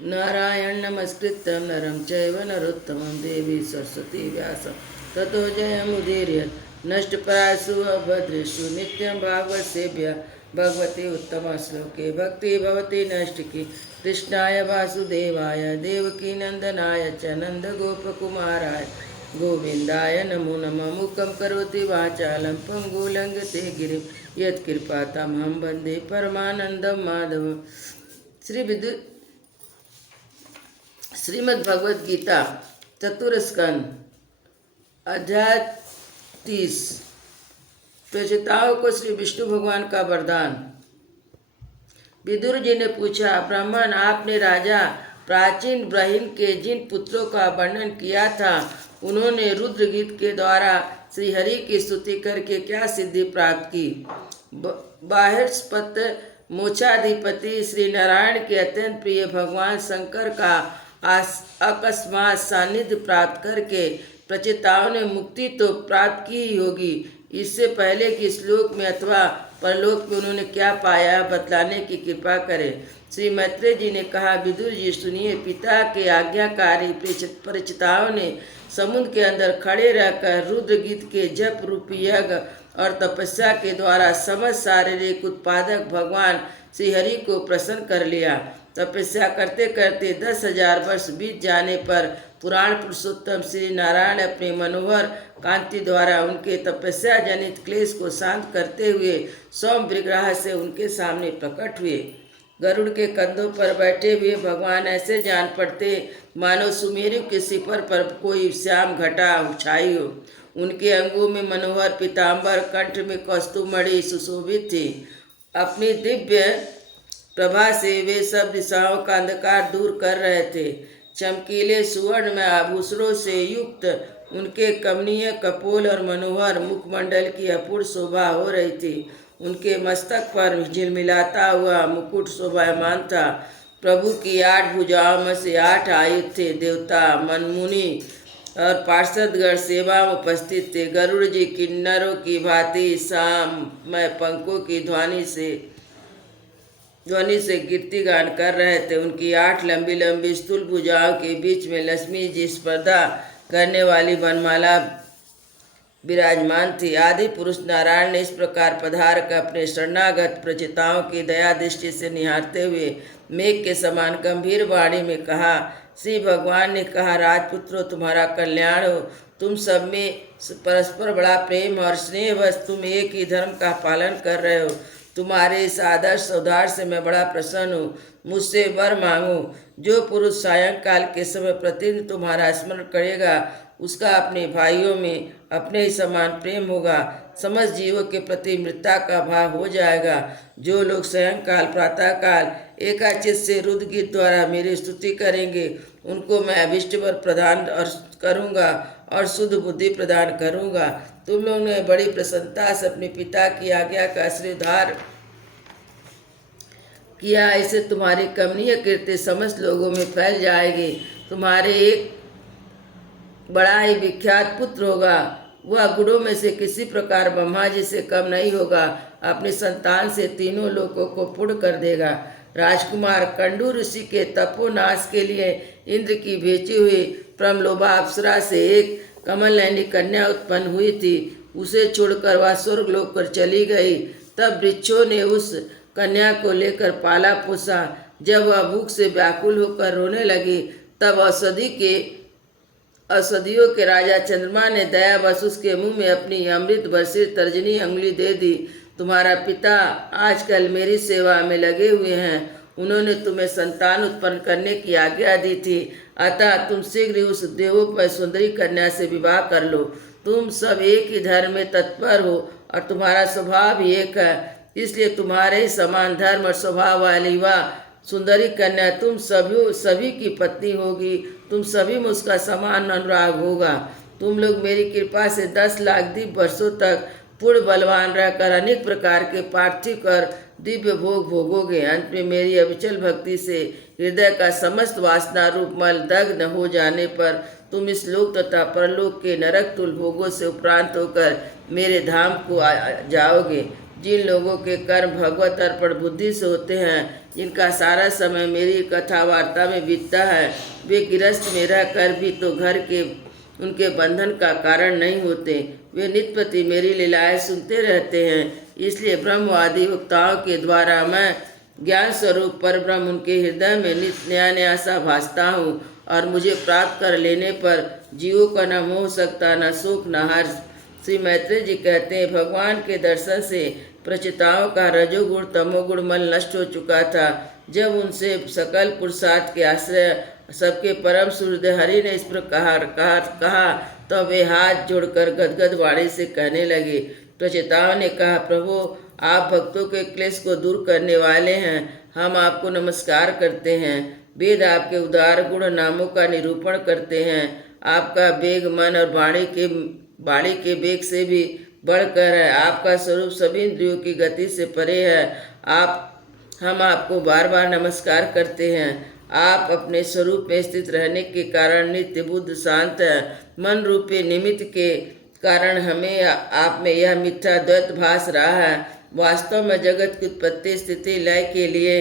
नारायण नमस्कृत्यं नरं चैव नरोत्तमं देवी सरस्वती व्यासं ततो जयमुदीरयेत् नष्टप्रायसु अभद्रेषु नित्यं भागवत सेव्य भगवती उत्तम श्लोके भक्ति भवती नष्टकी कृष्णाय वासुदेवाय देवकी नंदनाय च नन्दगोपकुमाराय गोविंदाय नमो नमः। मुखं करोति वाचालं पङ्गुलङ्घते गिरिं यत्कृपातमहं वन्दे परमानन्दं माधवं। श्रीमद् भगवद गीता चतुर्स्कंद अध्याय 30। प्रचेताओं को श्री विष्णु भगवान का वरदान। विदुर जी ने पूछा, ब्राह्मण, आपने राजा प्राचीन ब्रहीन के जिन पुत्रों का वर्णन किया था, उन्होंने रुद्र गीत के द्वारा श्रीहरि की स्तुति करके क्या सिद्धि प्राप्त की? बाहिर्स्पत मोक्षाधिपति श्री नारायण के अत्यंत प्रिय भगवान शंकर का अकस्मात सानिध्य प्राप्त करके प्रचेताओं ने मुक्ति तो प्राप्त की ही होगी। इससे पहले कि श्लोक में अथवा परलोक में उन्होंने क्या पाया, बतलाने की कृपा करें। श्री मैत्रेय जी ने कहा, विदुर जी सुनिए, पिता के आज्ञाकारी प्रचेताओं ने समुद्र के अंदर खड़े रहकर रुद्र गीत के जप रूपी यज्ञ और तपस्या के द्वारा समस्त शारीरिक उत्पादक भगवान श्रीहरि को प्रसन्न कर लिया। तपस्या करते करते 10,000 वर्ष बीत जाने पर पुराण पुरुषोत्तम श्री नारायण अपने मनोहर कांति द्वारा उनके तपस्या जनित क्लेश को शांत करते हुए सौम्य विग्रह से उनके सामने प्रकट हुए। गरुड़ के कंधों पर बैठे हुए भगवान ऐसे जान पड़ते मानो सुमेरु के शिखर पर कोई श्याम घटा छाई हो। उनके अंगों में मनोहर पीताम्बर, कंठ में कौस्तुभमणि सुशोभित थी। अपनी दिव्य प्रभा से वे सब दिशाओं का अंधकार दूर कर रहे थे। चमकीले सुवर्ण में आभूषणों से युक्त उनके कमनीय कपोल और मनोहर मुखमंडल की अपूर्व शोभा हो रही थी। उनके मस्तक पर झिलमिलाता हुआ मुकुट शोभायमान था। प्रभु की 8 भुजाओं में से 8 आयुध थे। देवता, मनमुनि और पार्षदगण सेवा में उपस्थित थे। गरुड़ जी किन्नरों की भांति सामय पंखों की ध्वनि से कीर्ति गान कर रहे थे। उनकी 8 लंबी लंबी स्थूल भुजाओं के बीच में लक्ष्मी जी स्पर्धा करने वाली वनमाला विराजमान थी। आदि पुरुष नारायण ने इस प्रकार पधार कर अपने शरणागत प्रचेताओं की दया दृष्टि से निहारते हुए मेघ के समान गंभीर वाणी में कहा। श्री भगवान ने कहा, राजपुत्रों, तुम्हारा कल्याण हो। तुम सब में परस्पर बड़ा प्रेम और स्नेहवश तुम एक ही धर्म का पालन कर रहे हो। तुम्हारे इस आदर्श उद्धार से मैं बड़ा प्रसन्न हूँ। मुझसे वर मांगो। जो पुरुष सायंकाल के समय प्रतिदिन तुम्हारा स्मरण करेगा, उसका अपने भाइयों में अपने ही समान प्रेम होगा। समस्त जीवों के प्रति मृत्ता का भाव हो जाएगा। जो लोग सायंकाल प्रातःकाल एकाचित से रुद्र गीत द्वारा मेरी स्तुति करेंगे, उनको मैं अभिष्ट वर प्रदान करूँगा और शुद्ध बुद्धि प्रदान करूँगा। तुम लोगों ने बड़ी प्रसन्नता से अपने पिता की आज्ञा का श्रीधार किया। ऐसे तुम्हारी कमनीय कीर्ति समस्त लोगों में फैल जाएगी। तुम्हारे एक बड़ा ही विख्यात पुत्र होगा। वह गुणों में से किसी प्रकार ब्रह्मा जी से कम नहीं होगा। अपनी संतान से तीनों लोगों को पूर्ण कर देगा। राजकुमार कंडू ऋषि के तपोनाश के लिए इंद्र की भेजी हुई प्रमलोभा अप्सरा से एक कमल नयनी कन्या उत्पन्न हुई थी। उसे छोड़कर वह स्वर्ग लोक पर चली गई। तब वृक्षों ने उस कन्या को लेकर पाला पोसा। जब वह भूख से व्याकुल होकर रोने लगी, तब औषधियों के राजा चंद्रमा ने दयावश उसके मुंह में अपनी अमृत वर्षित तर्जनी अंगुली दे दी। तुम्हारा पिता आजकल मेरी सेवा में लगे हुए हैं। उन्होंने तुम्हें संतान उत्पन्न करने की आज्ञा दी थी। अतः तुम शीघ्र उस देवोपय सुंदरी कन्या से विवाह कर लो। तुम सब एक ही धर्म में तत्पर हो और तुम्हारा स्वभाव भी एक है। इसलिए तुम्हारे समान धर्म और स्वभाव वाली वह सुंदरी कन्या तुम सभी की पत्नी होगी। तुम सभी में उसका समान अनुराग होगा। तुम लोग मेरी कृपा से 10 लाख दिव्य वर्षों तक पूर्ण बलवान रहकर अनेक प्रकार के पार्थिव और दिव्य भोग भोगोगे। अंत में मेरी अविचल भक्ति से हृदय का समस्त वासना रूप मल दग्ध हो जाने पर तुम इस लोक तथा परलोक के नरक तुल भोगों से उपरांत होकर मेरे धाम को जाओगे। जिन लोगों के कर्म भगवत अर्पण बुद्धि से होते हैं, जिनका सारा समय मेरी कथा वार्ता में बीतता है, वे गृहस्थ में रहकर भी तो घर के उनके बंधन का कारण नहीं होते। वे नित्यप्रति मेरी लीलाएं सुनते रहते हैं। इसलिए ब्रह्मवादी वक्ताओं के द्वारा मैं ज्ञान स्वरूप पर ब्रह्म उनके हृदय में नित्य नया नया सा भासता हूँ, और मुझे प्राप्त कर लेने पर जीवों का न मोह सकता, न सुख, न हर्ष। श्री मैत्रेय जी कहते हैं, भगवान के दर्शन से प्रचिताओं का रजोगुण तमोगुण मल नष्ट हो चुका था। जब उनसे सकल पुरुषार्थ के आश्रय सबके परम सूर्य हरि ने इस प्रकार कहा तो वे हाथ जोड़कर गदगद वाणी से कहने लगे। प्रचिताओं ने कहा, प्रभु आप भक्तों के क्लेश को दूर करने वाले हैं, हम आपको नमस्कार करते हैं। वेद आपके उदार गुण नामों का निरूपण करते हैं। आपका वेग मन और वाणी के वेग से भी बढ़कर है। आपका स्वरूप सभी इंद्रियों की गति से परे है। हम आपको बार बार नमस्कार करते हैं। आप अपने स्वरूप में स्थित रहने के कारण नित्य बुद्ध शांत है। मन रूपी निमित्त के कारण हमें आप में यह मिथ्या द्वैत भास रहा है। वास्तव में जगत की उत्पत्ति स्थिति लय के लिए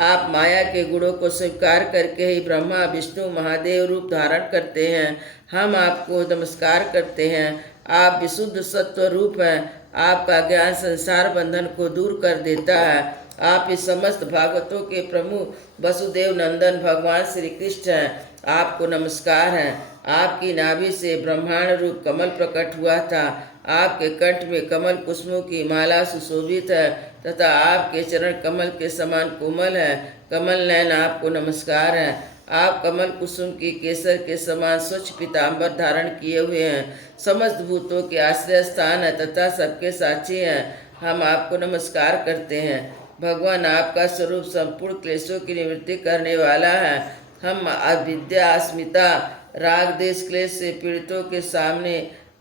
आप माया के गुणों को स्वीकार करके ही ब्रह्मा विष्णु महादेव रूप धारण करते हैं। हम आपको नमस्कार करते हैं। आप विशुद्ध सत्व रूप हैं। आपका ज्ञान संसार बंधन को दूर कर देता है। आप इस समस्त भागवतों के प्रमुख वसुदेव नंदन भगवान श्री कृष्ण हैं। आपको नमस्कार है। आपकी नाभि से ब्रह्मांड रूप कमल प्रकट हुआ था। आपके कंठ में कमल कुसुमों की माला सुशोभित है तथा आपके चरण कमल के समान कोमल है। कमल नयन आपको नमस्कार है। आप कमल कुसुम की केसर के समान स्वच्छ पीताम्बर धारण किए हुए हैं। समस्त भूतों के आश्रय स्थान है तथा सबके साक्षी हैं। हम आपको नमस्कार करते हैं। भगवान आपका स्वरूप संपूर्ण क्लेशों की निवृत्ति करने वाला है। हम अविद्या अस्मिता राग देश क्लेश से पीड़ितों के सामने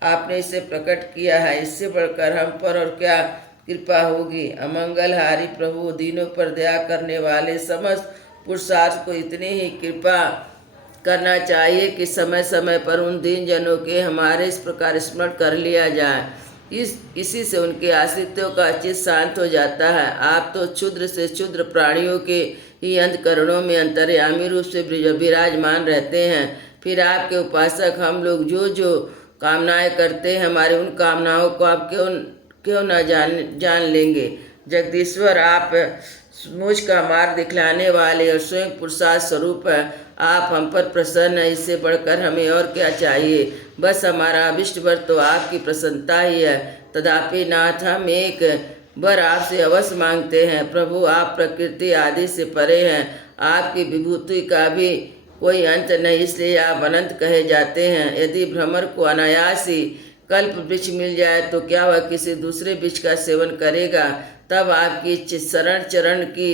आपने इसे प्रकट किया है। इससे बढ़कर हम पर और क्या कृपा होगी। अमंगलहारी प्रभु, दीनों पर दया करने वाले, समस्त पुरुषार्थ को इतनी ही कृपा करना चाहिए कि समय समय पर उन दीन जनों के हमारे इस प्रकार स्मरण कर लिया जाए। इसी से उनके आश्रितों का चित्त शांत हो जाता है। आप तो क्षुद्र से क्षुद्र प्राणियों के ही अंतकरणों में अंतर्यामी रूप से विराजमान रहते हैं। फिर आपके उपासक हम लोग जो कामनाएं करते हैं, हमारी उन कामनाओं को आप क्यों न जान लेंगे। जगदीश्वर, आप मुझ का मार्ग दिखलाने वाले और स्वयं पुरुषार्थ स्वरूप है। आप हम पर प्रसन्न है। इससे बढ़कर हमें और क्या चाहिए। बस हमारा अभिष्ट वर तो आपकी प्रसन्नता ही है। तथापि नाथ, हम एक वर आपसे अवश्य मांगते हैं। प्रभु, आप प्रकृति आदि से परे हैं। आपकी विभूति का भी कोई अंत नहीं, इसलिए आप अनंत कहे जाते हैं। यदि भ्रमर को अनायास ही कल्प वृक्ष मिल जाए तो क्या वह किसी दूसरे वृक्ष का सेवन करेगा। तब आपकी शरण चरण की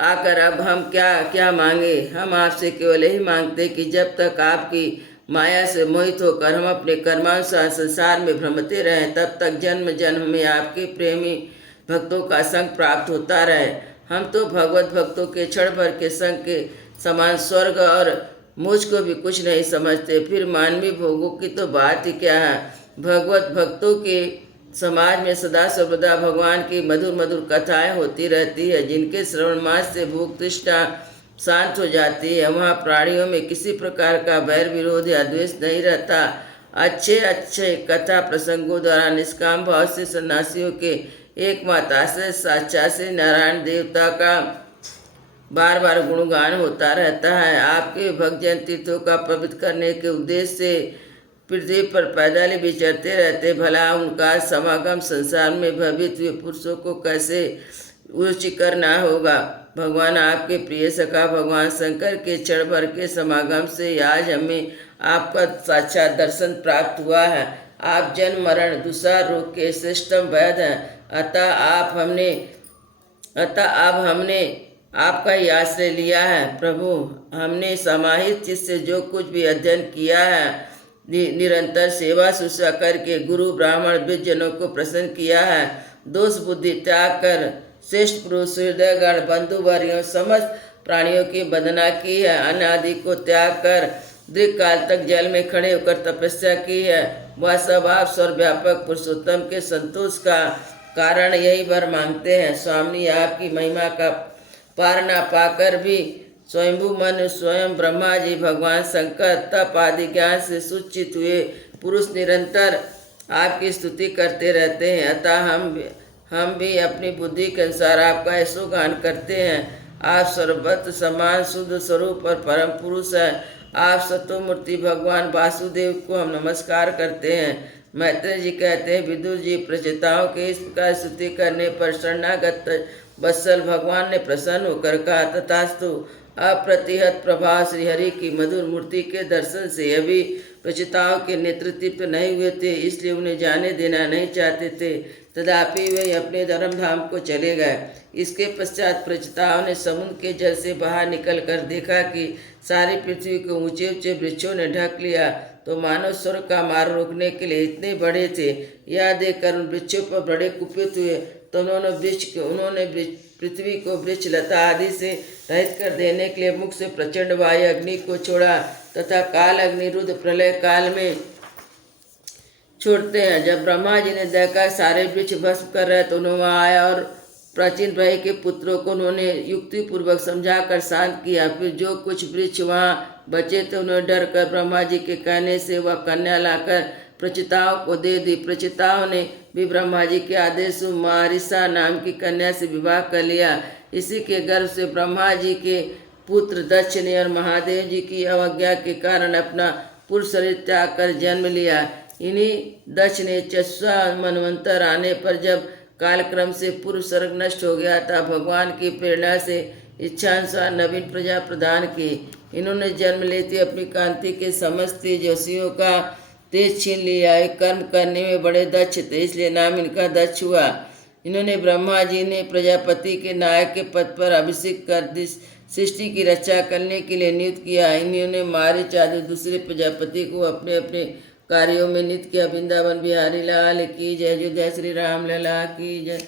आकर अब हम क्या मांगे। हम आपसे केवल यही मांगते कि जब तक आपकी माया से मोहित होकर हम अपने कर्मानुसार संसार में भ्रमते रहें, तब तक जन्म जन्म में आपके प्रेमी भक्तों का संग प्राप्त होता रहे। हम तो भगवत भक्तों के क्षण भर के संग के समान स्वर्ग और मुझ को भी कुछ नहीं समझते। फिर मानवीय भोगों की तो बात ही क्या है। भगवत भक्तों के समाज में सदा सर्वदा भगवान की मधुर मधुर कथाएं होती रहती है, जिनके श्रवण मास से भूख तृष्णा शांत हो जाती है। वहाँ प्राणियों में किसी प्रकार का बैर विरोध या द्वेष नहीं रहता। अच्छे अच्छे कथा प्रसंगों द्वारा निष्काम भाव से सन्यासियों के एकमात्र आश्रय साक्षात श्री नारायण देवता का बार बार गुणगान होता रहता है। आपके भक्तजन तीर्थों का पवित्र करने के उद्देश्य से पृथ्वी पर पैदल विचरते रहते। भला उनका समागम संसार में भवित हुए पुरुषों को कैसे रुचिकर ना होगा। भगवान आपके प्रिय सखा भगवान शंकर के क्षण भर के समागम से आज हमें आपका साक्षात दर्शन प्राप्त हुआ है। आप जन्म मरण दुसार रोग के श्रेष्ठतम वैद्य हैं। अतः अब हमने आपका ही आश्रय लिया है। प्रभु, हमने समाहित चित्त से जो कुछ भी अध्ययन किया है, निरंतर सेवा शुश्रूषा करके गुरु ब्राह्मण विद्वजनों को प्रसन्न किया है। दोष बुद्धि त्याग कर श्रेष्ठ पुरुष हृदयगण बंधु वर्यों समस्त प्राणियों की वंदना की है। अन्न आदि को त्याग कर दीर्घ काल तक जल में खड़े होकर तपस्या की है। वह सब आप सर्वव्यापक पुरुषोत्तम के संतोष का कारण यही वर मांगते हैं। स्वामी, आपकी महिमा का पार न पाकर भी स्वयंभू मन स्वयं ब्रह्मा जी भगवान शंकर तप आदि ज्ञान से सुचित हुए पुरुष निरंतर आपकी स्तुति करते रहते हैं। अतः हम भी अपनी बुद्धि के अनुसार आपका यशोगान करते हैं। आप सर्वत्र समान शुद्ध स्वरूप और परम पुरुष हैं। आप सत्वमूर्ति भगवान वासुदेव को हम नमस्कार करते हैं। मैत्रेय जी कहते हैं, विदुर जी, प्रचेताओं के इस प्रकार स्तुति करने पर शरणागत वत्सल भगवान ने प्रसन्न होकर कहा, तथास्तु। अप्रतिहत प्रभाव श्रीहरि की मधुर मूर्ति के दर्शन से अभी प्रचेताओं के नेतृत्व नहीं हुए थे, इसलिए उन्हें जाने देना नहीं चाहते थे। तथापि वे अपने धर्मधाम को चले गए। इसके पश्चात प्रचेताओं ने समुद्र के जल से बाहर निकलकर देखा कि सारी पृथ्वी को ऊंचे ऊंचे वृक्षों ने ढक लिया, तो मानव स्वर्ग का मार्ग रोकने के लिए इतने बड़े थे। यह देखकर उन वृक्षों पर बड़े कुपित हुए, तो उन्होंने पृथ्वी को वृक्ष लता आदि से रहित कर देने के लिए मुख से प्रचंड वायु अग्नि को छोड़ा, तथा काल अग्नि रुद्र प्रलय काल में छोड़ते हैं। जब ब्रह्मा जी ने देखा सारे वृक्ष भस्म कर रहे, तो उन्होंने आया और प्राचीन भय के पुत्रों को उन्होंने युक्ति पूर्वक समझाकर शांत किया। फिर जो कुछ वृक्ष वहाँ बचे थे, उन्होंने डर कर ब्रह्मा जी के कहने से वह कन्या लाकर प्रचिताओं को दे दी। प्रचिताओं ने भी ब्रह्मा जी के आदेश मारिसा नाम की कन्या से विवाह कर लिया। इसी के गर्भ से ब्रह्मा जी के पुत्र दक्ष ने और महादेव जी की अवज्ञा के कारण अपना पुरुष शरीर त्याग कर जन्म लिया। इन्हीं दक्ष ने 4वां मनवंतर आने पर जब कालक्रम से पूर्व सर्ग नष्ट हो गया था, भगवान की प्रेरणा से इच्छानुसार नवीन प्रजा प्रदान की। इन्होंने जन्म लेते अपनी कांति के समस्त तेजस्वियों का तेज छीन लिया। एक कर्म करने में बड़े दक्ष थे, इसलिए नाम इनका दक्ष हुआ। इन्होंने ब्रह्मा जी ने प्रजापति के नायक के पद पर अभिषेक कर सृष्टि की रक्षा करने के लिए नियुक्त किया। इन्होंने मारीच आदि दूसरे प्रजापति को अपने अपने कार्यों में नित्य किया। वृंदावन बिहारी लाल की जय। जय श्री राम लला की जय।